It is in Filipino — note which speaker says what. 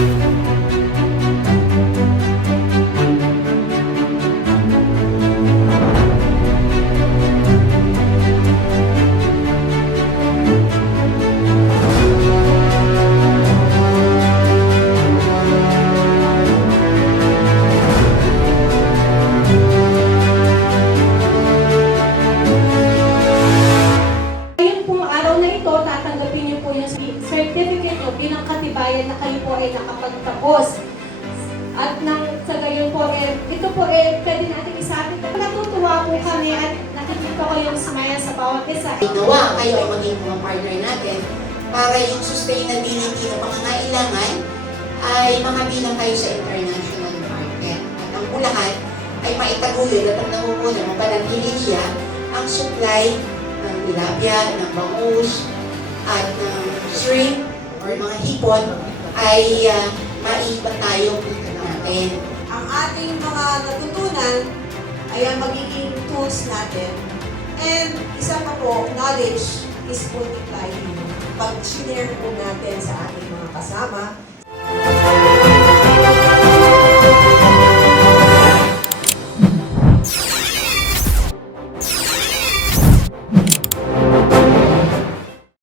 Speaker 1: Thank you. Certificate niyo bilang katibayan na kayo po ay nakapagtapos. At nang sa gayon po, eh, ito po eh, pwede natin isapit. Natutuwa po kami at nakikita ko yung smile sa bawat isa.
Speaker 2: Ginawa kayo ay maging mga partner natin para yung sustainability na pangangailangan ay makabilang kayo sa international market. At ang lahat ay maitaguyod at ang namumuna, mapanatili niya ang supply ng tilapia, ng bangus, at ng shrimp or mga hipon ay uh, maipatayo natin.
Speaker 3: ang ating mga natutunan ay ang magiging tools natin. And isa pa po, knowledge is multiplying. Pag share po natin sa ating mga kasama,